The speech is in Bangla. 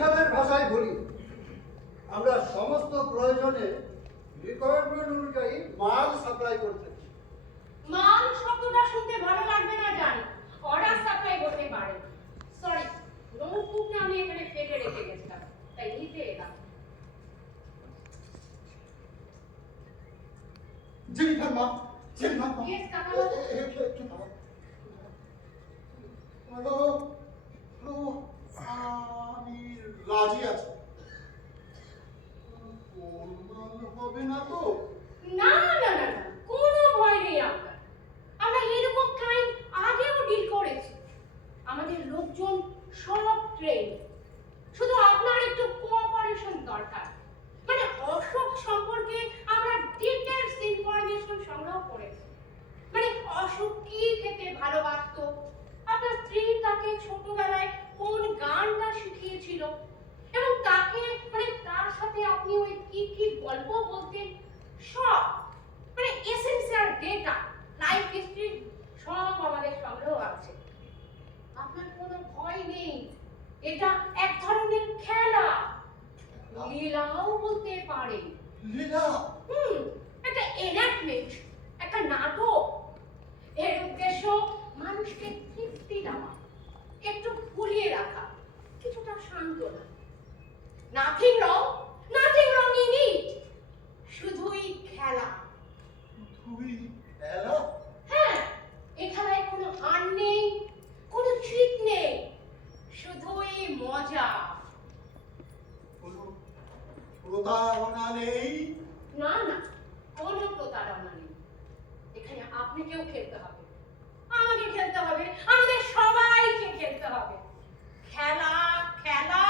খানের ভাষায় বলি, আমরা সমস্ত প্রয়োজনে রিকোয়ারমেন্ট অনুযায়ী মাল সাপ্লাই করতে। মাল শব্দটা শুনতে ভালো লাগবে না জানি, অর্ডার সাপ্লাই করতে পারে। সরি, নোটবুকটা আমি এখানে ফেলে রেখে গেছিলাম, তাই নিতে এলাম। জেনিফার মা, জেনিফার মা, Yes, কাকা। আমি রাজি আছি। হবে না তো? না না না না, কোনো ভয় নেই আপনার। আমরা এরকম ক্লায়েন্ট আগেও ডিল করেছি। আমাদের লোকজন সব ট্রেন। শুধু আপনার একটু কোঅপারেশন দরকার। মানে অশোক সম্পর্কে আমরা ডিটেইলস ইনফরমেশন সংগ্রহ করেছি। মানে অশোক কি খেতে ভালোবাসতো, আপনার স্ত্রী তাকে ছোটবেলায় কোন গানটা শিখিয়েছিল, এবং তাকে মানে তার সাথে আপনি ওই কি কি গল্প বলতেন, সব মানে এসেনশিয়াল ডেটা, লাইফ হিস্ট্রি সব আমাদের সংগ্রহ আছে। আপনার কোনো ভয় নেই, এটা এক ধরনের খেলা, লীলাও বলতে পারে। লীলা? একটা এনাক্টমেন্ট, একটা নাটক। এর উদ্দেশ্য মানুষকে তৃপ্তি দেওয়া, একটু ফুরিয়ে রাখা, কিছুটা সান্ত্বনা। নাথিং রং ইন ইট, শুধুই খেলা। তুই খেলা? হ্যাঁ, এই খেলায় কোনো হার নেই, কোনো জিত নেই, শুধুই মজা। কোনো প্রতারণা নেই? না না, কোনো প্রতারণা নেই। এখানে আপনাকেও খেলতে হবে, আমাকে খেলতে হবে, আমাদের সবাইকে খেলতে হবে। খেলা খেলা